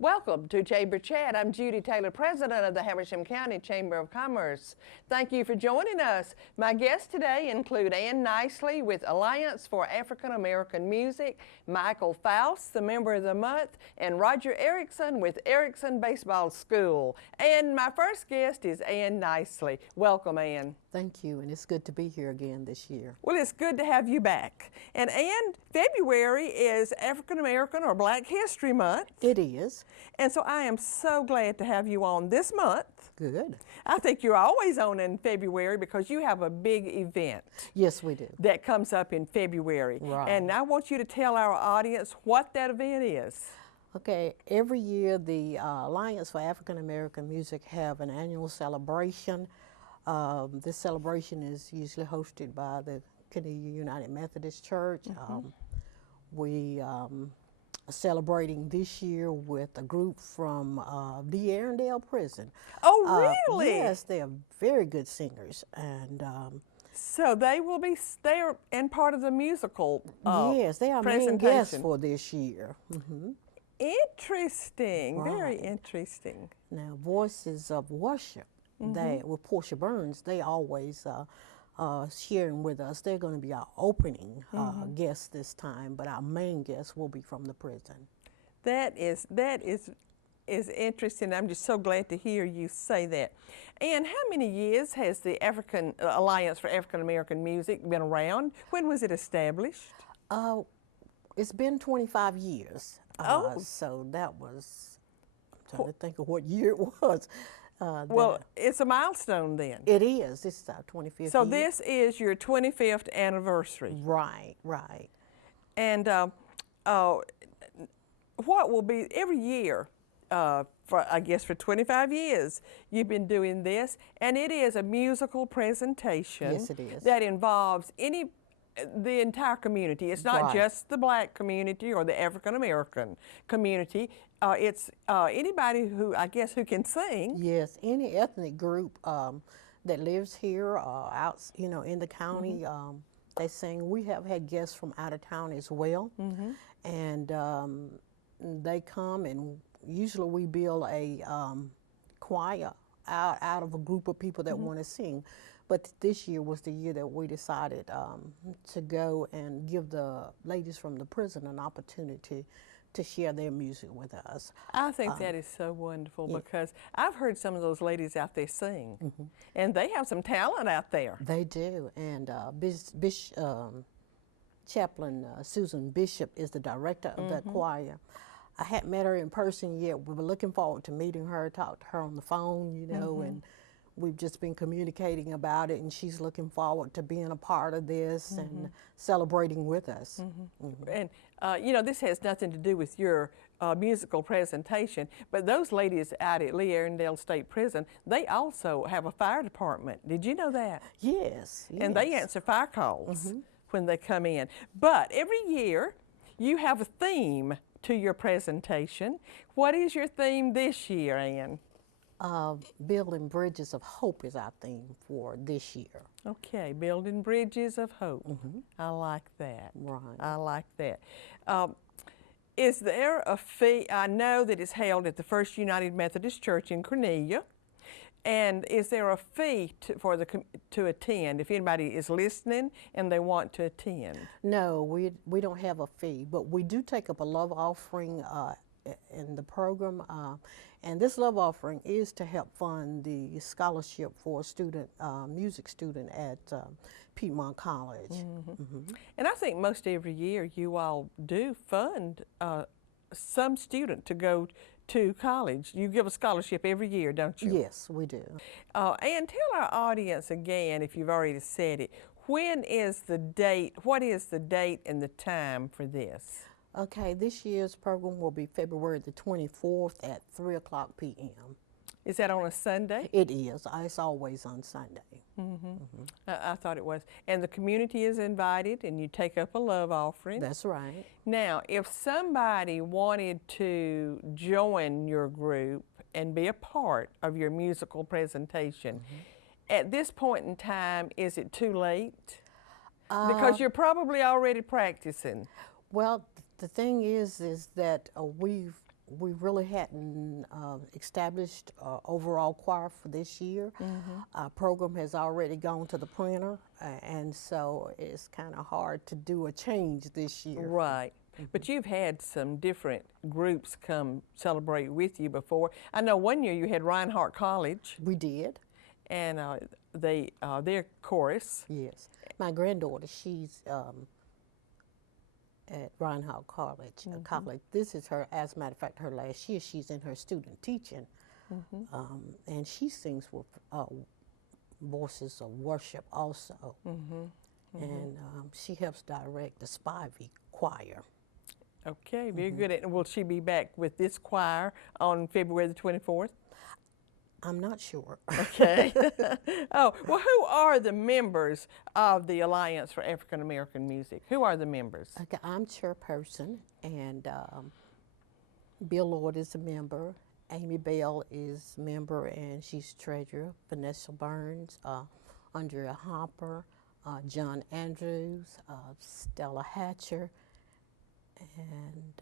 Welcome to Chamber Chat. I'm Judy Taylor, President of the Habersham County Chamber of Commerce. Thank you for joining us. My guests today include Ann Nicely with Alliance for African American Music, Michael Faust, the Member of the Month, and Roger Erickson with Erickson Baseball School. And my first guest is Ann Nicely. Welcome, Ann. Thank you, and it's good to be here again this year. Well, it's good to have you back. And February is African American or Black History Month. It is. And so I am so glad to have you on this month. Good. I think you're always on in February because you have a big event. Yes, we do. That comes up in February. Right. And I want you to tell our audience what that event is. Okay, every year the Alliance for African American Music have an annual celebration. This celebration is usually hosted by the Cornelia United Methodist Church. We are celebrating this year with a group from the Arendelle Prison. Oh, really? Yes, they are very good singers. And so they will be there and part of the musical yes, they are main guests for this year. Interesting, Right. very interesting. Now, Voices of Worship, they with Portia Burns, they always sharing with us. They're going to be our opening guests this time, but our main guest will be from the prison. That is interesting. I'm just so glad to hear you say that. And how many years has the African Alliance for African American Music been around? When was it established? It's been 25 years. So that was, I'm trying to think of what year it was. Well, it's a milestone then. It is. This is our 25th So year. this is your 25th anniversary. Right, right. And what will be every year, I guess for 25 years, you've been doing this, and it is a musical presentation. Yes, it is. That involves the entire community. It's not Right. just the Black community or the African American community. It's anybody who, I guess, who can sing. Yes, any ethnic group that lives here out, in the county, they sing. We have had guests from out of town as well, and they come, and usually we build a choir out of a group of people that want to sing. But this year was the year that we decided to go and give the ladies from the prison an opportunity to share their music with us. I think that is so wonderful because I've heard some of those ladies out there sing, and they have some talent out there. They do, and Chaplain Susan Bishop is the director of that choir. I hadn't met her in person yet. We were looking forward to meeting her, talk to her on the phone, and we've just been communicating about it, and she's looking forward to being a part of this and celebrating with us. And this has nothing to do with your musical presentation, but those ladies out at Lee Arendelle State Prison, they also have a fire department. Did you know that? Yes. And they answer fire calls when they come in. But every year you have a theme to your presentation. What is your theme this year, Ann? Building Bridges of Hope is our theme for this year. Okay, Building Bridges of Hope. I like that. Right. I like that. Is there a fee? I know that it's held at the First United Methodist Church in Cornelia. And is there a fee to attend if anybody is listening and they want to attend? No, we don't have a fee, but we do take up a love offering in the program. And this love offering is to help fund the scholarship for a student, music student at Piedmont College. And I think most every year you all do fund some student to go to college. You give a scholarship every year, don't you? Yes, we do. And tell our audience again, if you've already said it, when is the date, what is the date and the time for this? Okay, this year's program will be February the 24th at 3:00 p.m. Is that on a Sunday? It is. It's always on Sunday. I thought it was. And the community is invited, and you take up a love offering. That's right. Now, if somebody wanted to join your group and be a part of your musical presentation, at this point in time, is it too late? Because you're probably already practicing. Well, the thing is that we've we really hadn't established overall choir for this year. Our program has already gone to the printer, and so it's kind of hard to do a change this year. Right. But you've had some different groups come celebrate with you before. I know one year you had Reinhardt College. We did. And their chorus. Yes. My granddaughter, she's at Reinhardt College. College. This is her, as a matter of fact, her last year. She's in her student teaching. And she sings with voices of worship also. And she helps direct the Spivey choir. Okay, very good. And will she be back with this choir on February the 24th? I'm not sure. Okay. Oh, well, who are the members of the Alliance for African American Music? Who are the members? Okay, I'm chairperson, and Bill Lord is a member. Amy Bell is a member, and she's treasurer. Vanessa Burns, Andrea Hopper, John Andrews, Stella Hatcher, and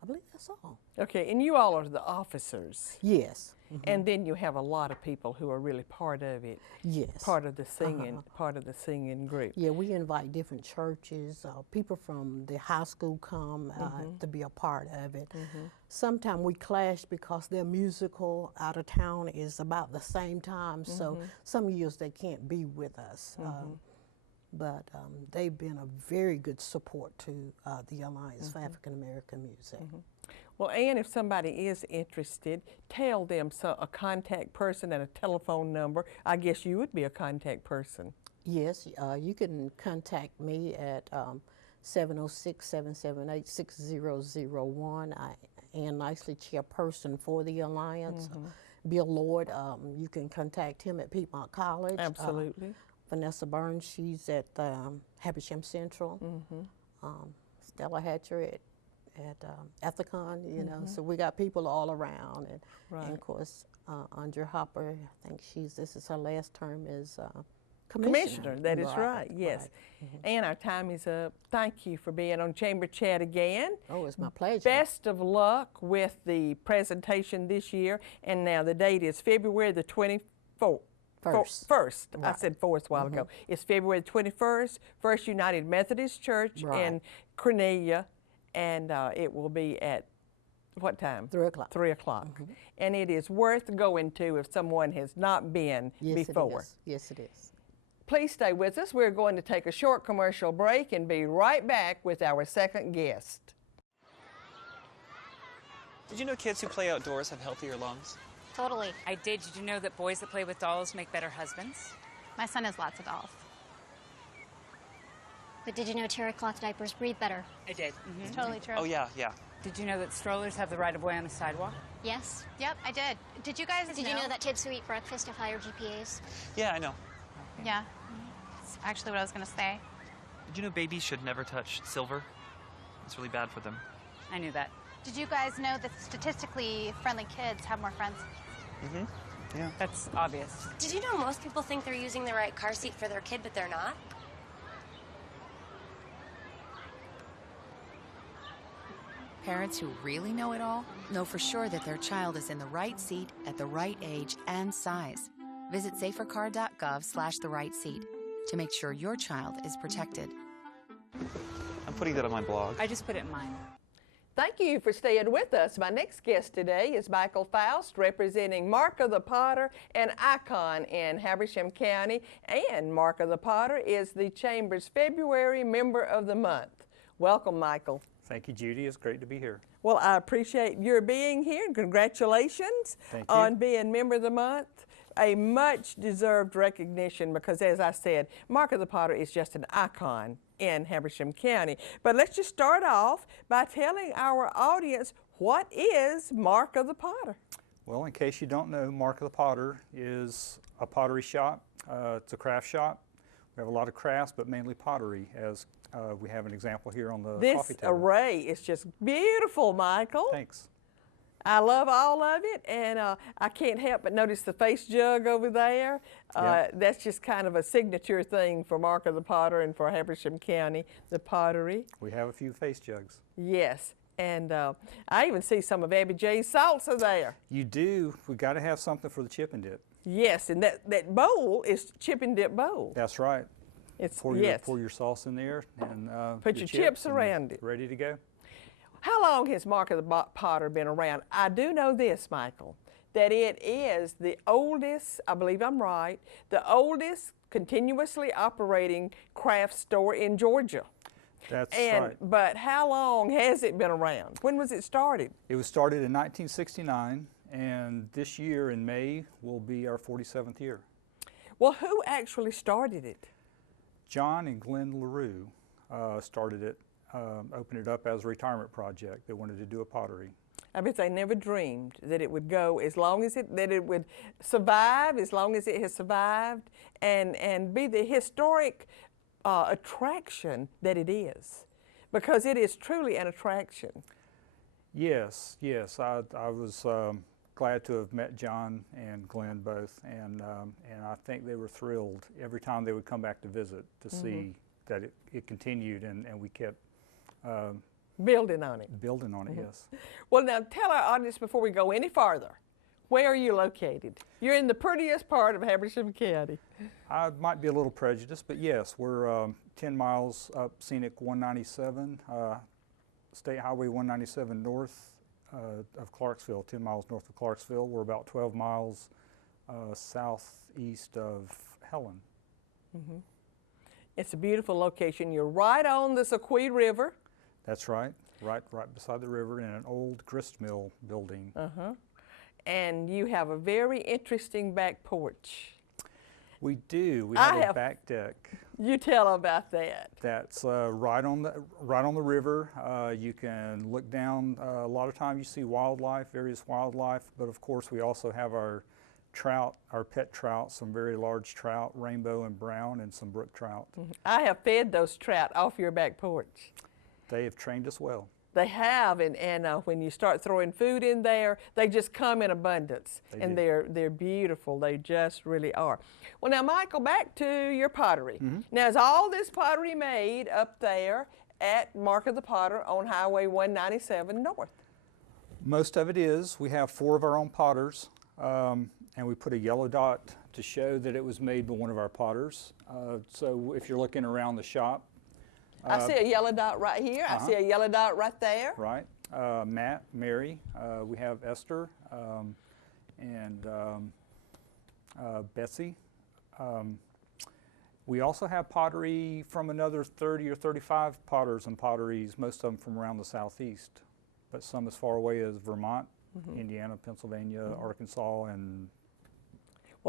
I believe that's all. Okay, and you all are the officers. Yes. And then you have a lot of people who are really part of it. Yes. Part of the singing group. Yeah, we invite different churches. People from the high school come to be a part of it. Sometimes we clash because their musical out of town is about the same time, so some years they can't be with us. But they've been a very good support to the Alliance for African American Music. Well, Ann, if somebody is interested, tell them a contact person and a telephone number. I guess you would be a contact person. Yes, you can contact me at 706-778-6001. I am Nicely chairperson for the Alliance. Bill Lord, you can contact him at Piedmont College. Absolutely. Vanessa Burns, she's at Habersham Central. Stella Hatcher at Ethicon, you know, so we got people all around. And of course, Andrea Hopper, I think this is her last term as commissioner. That is right, yes. And our time is up. Thank you for being on Chamber Chat again. Oh, it's my pleasure. Best of luck with the presentation this year. And now the date is February the 24th. First. Right. I said 4th a while ago. It's February the 21st, First United Methodist Church in Cornelia, and it will be at what time? 3 o'clock. 3 o'clock. And it is worth going to if someone has not been before. Yes, it is. Please stay with us. We're going to take a short commercial break and be right back with our second guest. Did you know kids who play outdoors have healthier lungs? Totally. I did. Did you know that boys that play with dolls make better husbands? My son has lots of dolls. But did you know terry cloth diapers breathe better? I did. It's totally true. Oh, yeah. Did you know that strollers have the right of way on the sidewalk? Yes. Yep, I did. Did you guys Did you know that kids who eat breakfast have higher GPAs? Yeah, I know. Yeah. That's actually what I was going to say. Did you know babies should never touch silver? It's really bad for them. I knew that. Did you guys know that statistically friendly kids have more friends? Yeah. That's obvious. Did you know most people think they're using the right car seat for their kid, but they're not? Parents who really know it all know for sure that their child is in the right seat at the right age and size. Visit safercar.gov/the right seat to make sure your child is protected. I'm putting that on my blog. I just put it in mine. Thank you for staying with us. My next guest today is Michael Faust, representing Marka the Potter, an icon in Habersham County. And Marka the Potter is the Chamber's February Member of the Month. Welcome, Michael. Thank you, Judy. It's great to be here. Well, I appreciate your being here, and congratulations on being Member of the Month. A much-deserved recognition because, as I said, Marka the Potter is just an icon in Habersham County. But let's just start off by telling our audience, what is Marka the Potter? Well, in case you don't know, Marka the Potter is a pottery shop. It's a craft shop. We have a lot of crafts, but mainly pottery, as we have an example here on the coffee table. This array is just beautiful, Michael. Thanks. I love all of it, and I can't help but notice the face jug over there. That's just kind of a signature thing for Marka the Potter and for Habersham County, the pottery. We have a few face jugs. Yes. And I even see some of Abby J's salsa there. You do. We got to have something for the chip and dip. Yes, and that bowl is chip and dip bowl. That's right. It's Pour yes. your sauce in there and Put your chips and around it. Ready to go. How long has Mark of the Potter been around? I do know this, Michael, that it is the oldest, I believe I'm right, the oldest continuously operating craft store in Georgia. That's And right. but how long has it been around? When was it started? It was started in 1969, and this year in May will be our 47th year. Well, who actually started it? John and Glenn LaRue started it, opened it up as a retirement project. They wanted to do a pottery. I bet they never dreamed that it would go as long as that it would survive, as long as it has survived, and be the historic attraction that it is, because it is truly an attraction. Yes, yes. I was glad to have met John and Glenn both, and I think they were thrilled every time they would come back to visit to see that it continued, and we kept Building on it. building on it, yes. Well, now tell our audience before we go any farther, where are you located? You're in the prettiest part of Habersham County. I might be a little prejudiced, but yes, we're 10 miles up Scenic 197, State Highway 197 north of Clarksville, 10 miles north of Clarksville. We're about 12 miles southeast of Helen. It's a beautiful location. You're right on the Sequoia River. That's right, right beside the river in an old grist mill building. And you have a very interesting back porch. We do. We I have have- a back deck. You tell about that. That's right on the river. You can look down. A lot of times you see wildlife, various wildlife, but of course we also have our trout, our pet trout, some very large trout, rainbow and brown, and some brook trout. I have fed those trout off your back porch. They have trained us well. They have, and when you start throwing food in there, they just come in abundance, and do. they're beautiful. They just really are. Well, now, Michael, back to your pottery. Now, is all this pottery made up there at Mark of the Potter on Highway 197 North? Most of it is. We have 4 of our own potters, and we put a yellow dot to show that it was made by one of our potters. So if you're looking around the shop, I see a yellow dot right here. I see a yellow dot right there. right? Matt, Mary, we have Esther, and Betsy. We also have pottery from another 30 or 35 potters and potteries, most of them from around the southeast, but some as far away as Vermont, Indiana, Pennsylvania, Arkansas, and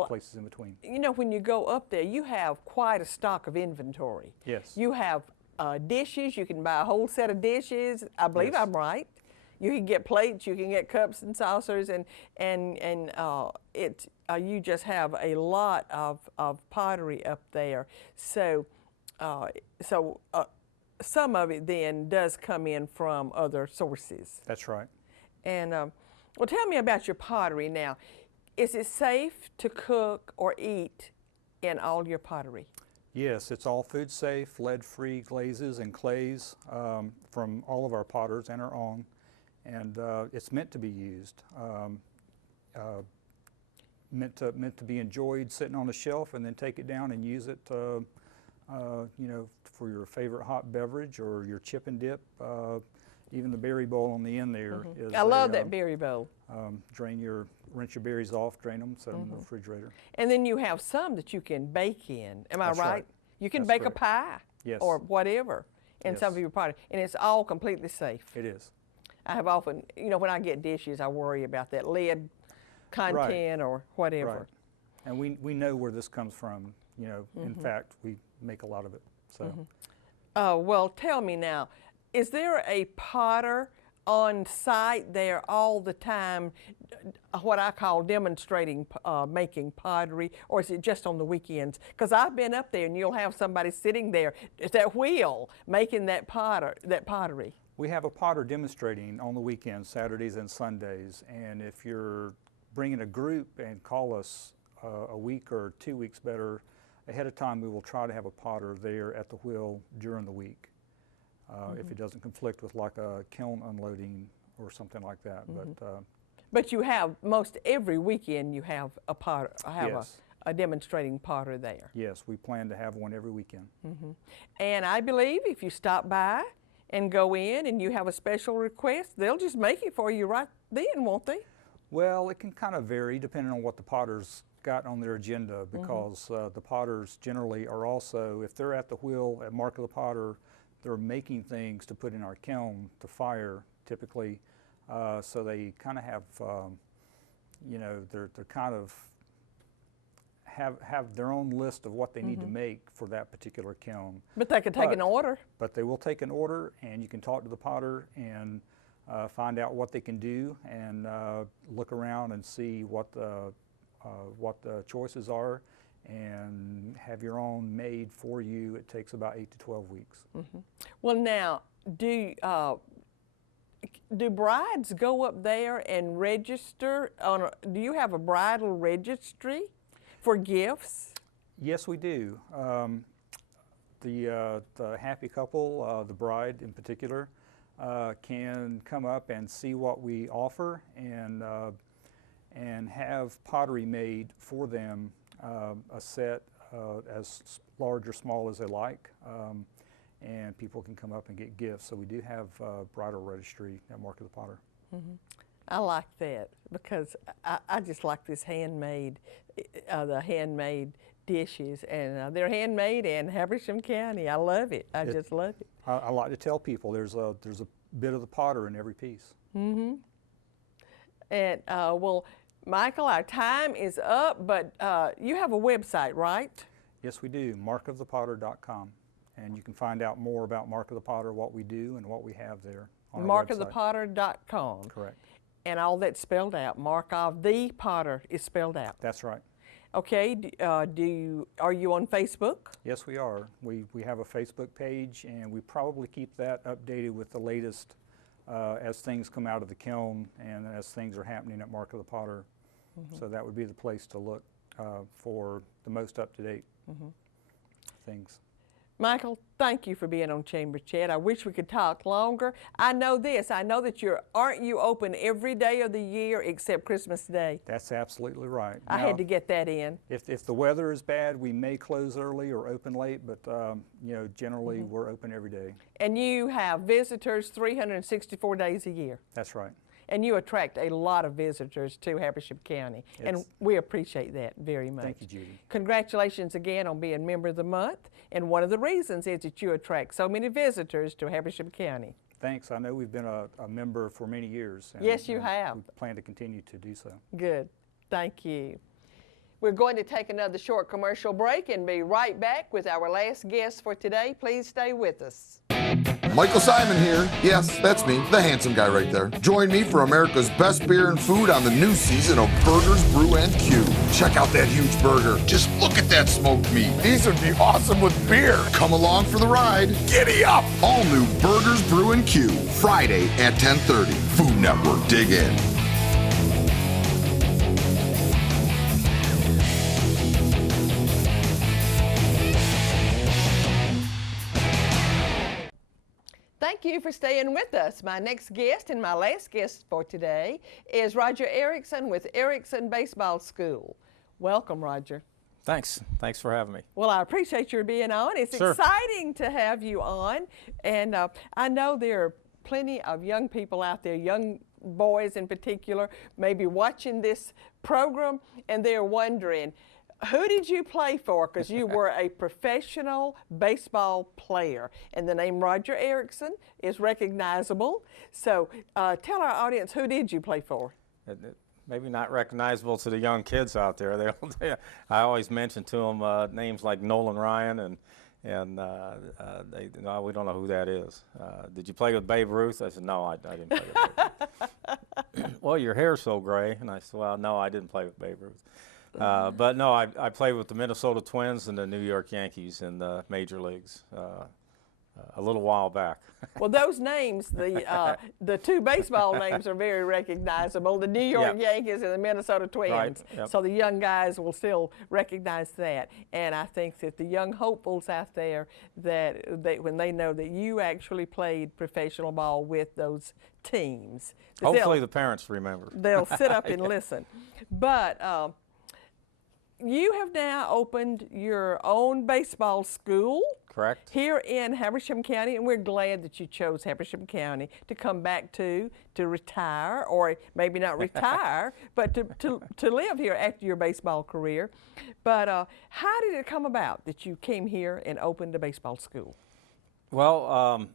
places in between. You know, when you go up there, you have quite a stock of inventory. Yes. You have dishes. You can buy a whole set of dishes. I believe Yes. I'm right. You can get plates. You can get cups and saucers, and you just have a lot of pottery up there. So some of it then does come in from other sources. That's right. And well, tell me about your pottery now. Is it safe to cook or eat in all your pottery? Yes, it's all food safe, lead-free glazes and clays from all of our potters and our own, and it's meant to be used. Meant to be enjoyed sitting on a shelf, and then take it down and use it, you know, for your favorite hot beverage or your chip and dip. Even the berry bowl on the end there is. I love that berry bowl. Rinse your berries off, drain them, set them in the refrigerator. And then you have some that you can bake in. Am I That's right? right. You can That's bake a pie Yes. or whatever in some Yes. of your pottery, and it's all completely safe. It is. I have often, you know, when I get dishes, I worry about that lead content or whatever. Right. And we know where this comes from. You know, in fact, we make a lot of it. So. Well, tell me now, is there a potter on site there all the time, what I call demonstrating making pottery, or is it just on the weekends? Because I've been up there and you'll have somebody sitting there at that wheel making that pottery. We have a potter demonstrating on the weekends, Saturdays and Sundays, and if you're bringing a group and call us a week or 2 weeks better ahead of time, we will try to have a potter there at the wheel during the week. if it doesn't conflict with like a kiln unloading or something like that. But you have, most every weekend you have a potter, Yes. a demonstrating potter there. Yes, we plan to have one every weekend. And I believe if you stop by and go in and you have a special request, they'll just make it for you right then, won't they? Well, it can kind of vary depending on what the potter's got on their agenda, because the potters generally are also, if they're at the wheel at Mark of the Potter, they're making things to put in our kiln to fire typically. So they kind of have, you know, they're kind of have their own list of what they need to make for that particular kiln. But they can take an order. But they will take an order, and you can talk to the potter and find out what they can do, and look around and see what the choices are, and have your own made for you. It takes about 8 to 12 weeks. Well, now, do brides go up there and register on do you have a bridal registry for gifts? Yes, we do. The happy couple, the bride in particular, can come up and see what we offer, and have pottery made for them, a set as large or small as they like, and people can come up and get gifts. So we do have a bridal registry at Mark of the Potter. I like that because I just like this handmade, the handmade dishes, and they're handmade in Habersham County. I love it. I just love it. I like to tell people there's a bit of the potter in every piece. And well, Michael, our time is up, but you have a website, right? Yes, we do, markofthepotter.com. And you can find out more about Mark of the Potter, what we do and what we have there on our website. Markofthepotter.com. Correct. And all that's spelled out. Mark of the Potter is spelled out. That's right. Okay, are you on Facebook? Yes, we are. We have a Facebook page, and we probably keep that updated with the latest as things come out of the kiln and as things are happening at Mark of the Potter. So that would be the place to look for the most up-to-date things. Michael, thank you for being on Chamber Chat. I wish we could talk longer. I know this. I know that aren't you open every day of the year except Christmas Day? That's absolutely right. I had to get that in. If the weather is bad, we may close early or open late, but you know, generally we're open every day. And you have visitors 364 days a year. That's right. And you attract a lot of visitors to Habersham County, and we appreciate that very much. Thank you, Judy. Congratulations again on being Member of the Month, and one of the reasons is that you attract so many visitors to Habersham County. Thanks. I know we've been a member for many years. Yes, you have. We plan to continue to do so. Good. Thank you. We're going to take another short commercial break and be right back with our last guest for today. Please stay with us. Michael Simon here. Yes, that's me, the handsome guy right there. Join me for America's best beer and food on the new season of Burgers, Brew, and Q. Check out that huge burger. Just look at that smoked meat. These would be awesome with beer. Come along for the ride. Giddy up! All new Burgers, Brew, and Q. Friday at 10:30. Food Network, dig in. Thank you for staying with us. My next guest and my last guest for today is Roger Erickson with Erickson Baseball School. Welcome, Roger. Thanks. Thanks for having me. Well, I appreciate your being on. It's exciting to have you on. And I know there are plenty of young people out there, young boys in particular, maybe watching this program, and they're wondering, who did you play for? Because you were a professional baseball player, and the name Roger Erickson is recognizable. So tell our audience, who did you play for? Maybe not recognizable to the young kids out there. I always mention to them names like Nolan Ryan, and no, we don't know who that is. Did you play with Babe Ruth? I said, no, I didn't play with Babe Ruth. Well, your hair's so gray. And I said, well, no, I didn't play with Babe Ruth. But no, I played with the Minnesota Twins and the New York Yankees in the major leagues. a little while back. Well, those names, the two baseball names are very recognizable, the New York Yankees and the Minnesota Twins. Right. Yep. So the young guys will still recognize that. And I think that the young hopefuls out there, that when they know that you actually played professional ball with those teams. Hopefully the parents remember. They'll sit up and listen. But you have now opened your own baseball school. Correct. Here in Habersham County, and we're glad that you chose Habersham County to come back to retire, or maybe not retire, but to live here after your baseball career. But how did it come about that you came here and opened a baseball school? Well,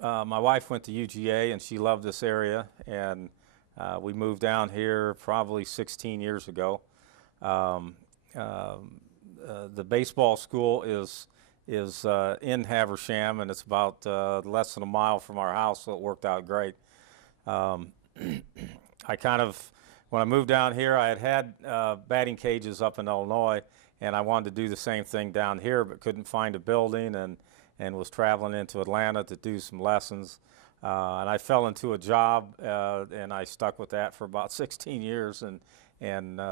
my wife went to UGA, and she loved this area, and we moved down here probably 16 years ago. The baseball school is in Habersham, and it's about less than a mile from our house, so it worked out great. I kind of, when I moved down here, I had batting cages up in Illinois, and I wanted to do the same thing down here, but couldn't find a building, and was traveling into Atlanta to do some lessons. And I fell into a job, and I stuck with that for about 16 years, and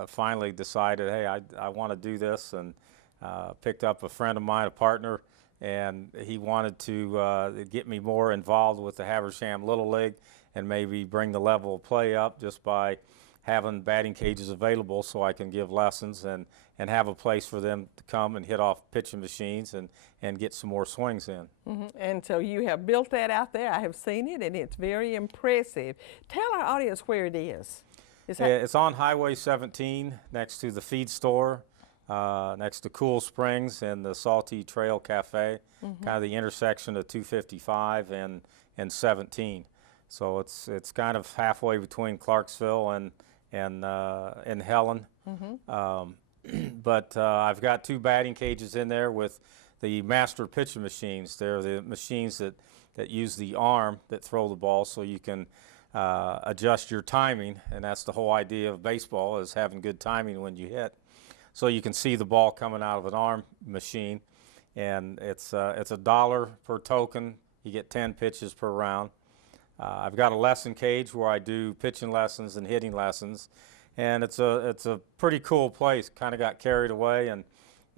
finally decided, hey, I want to do this, and picked up a friend of mine, a partner, and he wanted to get me more involved with the Habersham Little League and maybe bring the level of play up just by having batting cages available so I can give lessons and have a place for them to come and hit off pitching machines and get some more swings in. Mm-hmm. And so you have built that out there. I have seen it, and it's very impressive. Tell our audience where it is. It's on Highway 17 next to the feed store. Next to Cool Springs and the Salty Trail Cafe, kind of the intersection of 255 and 17. So it's kind of halfway between Clarksville and Helen. But I've got 2 batting cages in there with the master pitching machines. They're the machines that use the arm that throw the ball, so you can adjust your timing, and that's the whole idea of baseball, is having good timing when you hit. So you can see the ball coming out of an arm machine, and it's $1 per token. You get 10 pitches per round. I've got a lesson cage where I do pitching lessons and hitting lessons, and it's a pretty cool place. Kind of got carried away, and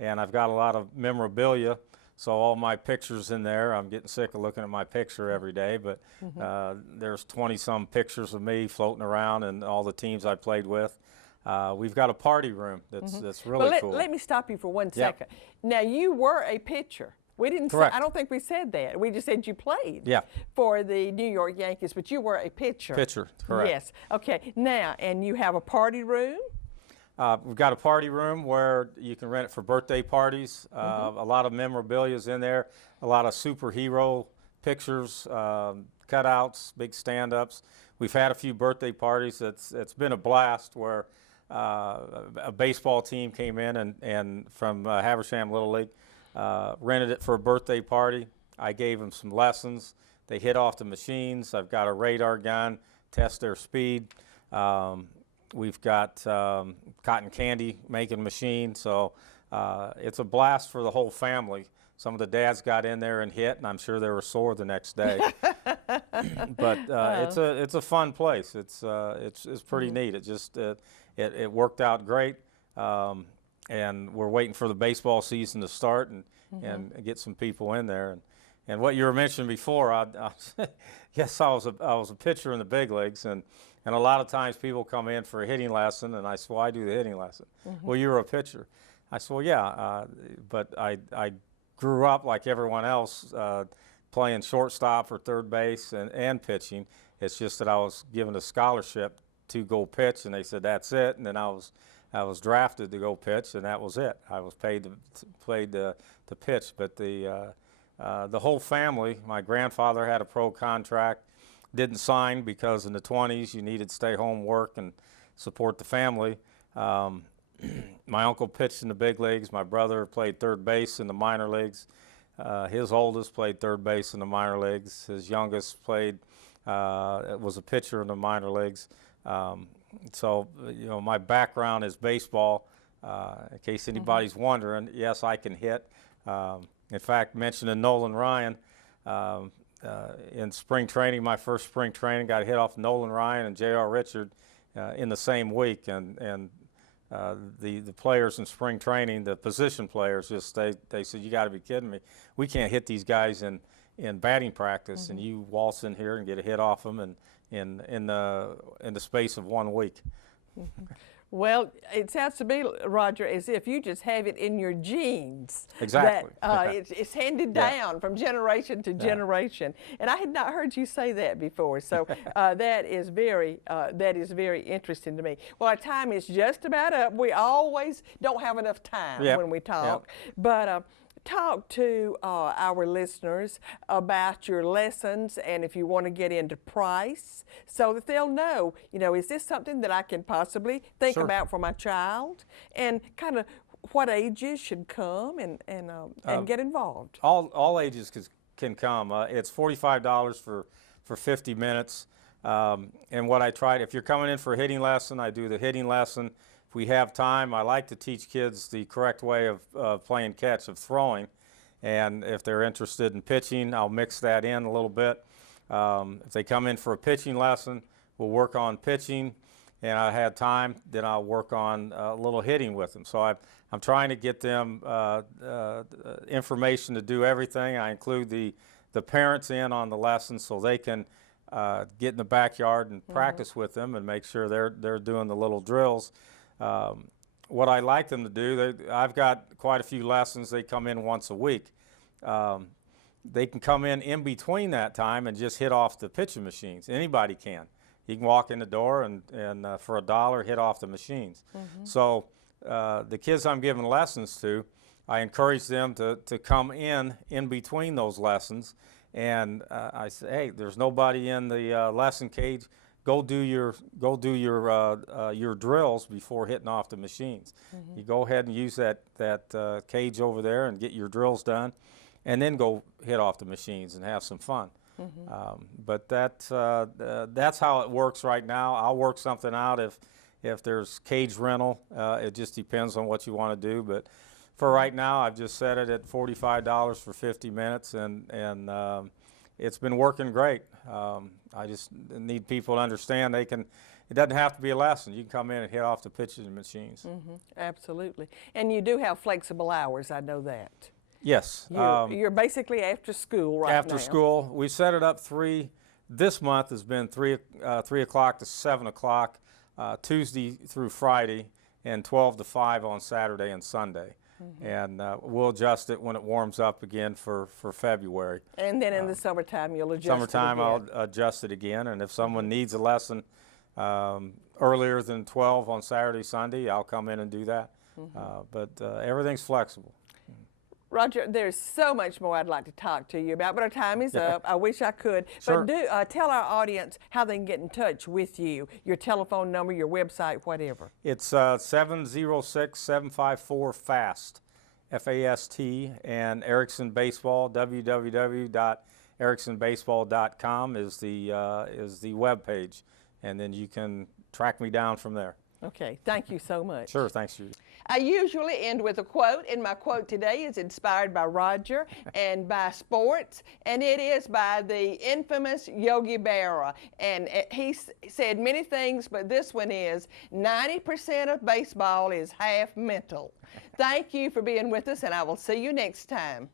I've got a lot of memorabilia. So all my pictures in there. I'm getting sick of looking at my picture every day, but there's 20-some pictures of me floating around and all the teams I played with. We've got a party room that's really cool. Let me stop you for 1 second. Now, you were a pitcher. We didn't say, I don't think we said that. We just said you played for the New York Yankees, but you were a pitcher. Pitcher, correct. Yes. Okay. Now, and you have a party room? We've got a party room where you can rent it for birthday parties. A lot of memorabilia is in there, a lot of superhero pictures, cutouts, big stand-ups. We've had a few birthday parties. It's been a blast where a baseball team came in and from Habersham Little League, rented it for a birthday party. I gave them some lessons. They hit off the machines. I've got a radar gun, test their speed. We've got cotton candy making machine, so it's a blast for the whole family. Some of the dads got in there and hit, and I'm sure they were sore the next day. But it's a fun place. It's pretty neat. It just it worked out great, and we're waiting for the baseball season to start and get some people in there. And what you were mentioning before, yes, I was a pitcher in the big leagues, and a lot of times people come in for a hitting lesson, and I said, well, I do the hitting lesson. Well, you're a pitcher. I said, well, yeah, but I grew up like everyone else, playing shortstop or third base and pitching. It's just that I was given a scholarship to go pitch, and they said that's it. And then I was drafted to go pitch, and that was it. I was paid to pitch. But the whole family, my grandfather had a pro contract, didn't sign because in the 20s you needed to stay home, work, and support the family. My uncle pitched in the big leagues. My brother played third base in the minor leagues. His oldest played third base in the minor leagues. His youngest was a pitcher in the minor leagues. So, my background is baseball. In case anybody's wondering, yes, I can hit. In fact, mentioning Nolan Ryan, in spring training, my first spring training, got a hit off Nolan Ryan and J.R. Richard in the same week, and the players in spring training, the position players, just they said, "You got to be kidding me! We can't hit these guys in batting practice, and you waltz in here and get a hit off them, and in the space of 1 week." Well, it sounds to me, Roger, as if you just have it in your genes. Exactly. That it's handed down from generation to generation. And I had not heard you say that before. So that is very interesting to me. Well, our time is just about up. We always don't have enough time when we talk. But talk to our listeners about your lessons, and if you want to get into price, so that they'll know, is this something that I can possibly think about for my child, and kind of what ages should come and get involved. All ages can come. It's $45 for 50 minutes. And what I tried, if you're coming in for a hitting lesson, I do the hitting lesson. If we have time, I like to teach kids the correct way of playing catch, of throwing. And if they're interested in pitching, I'll mix that in a little bit. If they come in for a pitching lesson, we'll work on pitching. And I had time, then I'll work on a little hitting with them. So I'm trying to get them information to do everything. I include the parents in on the lessons so they can get in the backyard and practice with them and make sure they're doing the little drills. What I like them to do, I've got quite a few lessons. They come in once a week. They can come in between that time and just hit off the pitching machines. Anybody can. You can walk in the door and for $1 hit off the machines. So the kids I'm giving lessons to, I encourage them to come in between those lessons. And I say, hey, there's nobody in the lesson cage. Go do your drills before hitting off the machines. You go ahead and use that cage over there and get your drills done, and then go hit off the machines and have some fun. But that's how it works right now. I'll work something out if there's cage rental. It just depends on what you want to do. But for right now, I've just set it at $45 for 50 minutes, and it's been working great. I just need people to understand it doesn't have to be a lesson. You can come in and hit off the pitching machines. Absolutely. And you do have flexible hours, I know that. Yes. You're basically after school right now. After school. We set it up this month has been 3 o'clock to 7 o'clock, Tuesday through Friday, and 12 to 5 on Saturday and Sunday. And we'll adjust it when it warms up again for February. And then in the summertime, you'll adjust it again. I'll adjust it again. And if someone needs a lesson earlier than 12 on Saturday, Sunday, I'll come in and do that. But everything's flexible. Roger, there's so much more I'd like to talk to you about, but our time is up. I wish I could. Sure. But tell our audience how they can get in touch with you, your telephone number, your website, whatever. It's 706-754-FAST, F-A-S-T, and Erickson Baseball, www.ericksonbaseball.com is the web page, and then you can track me down from there. Okay, thank you so much. Sure, thanks, Judy. I usually end with a quote, and my quote today is inspired by Roger and by sports, and it is by the infamous Yogi Berra. And he said many things, but this one is, 90% of baseball is half mental. Thank you for being with us, and I will see you next time.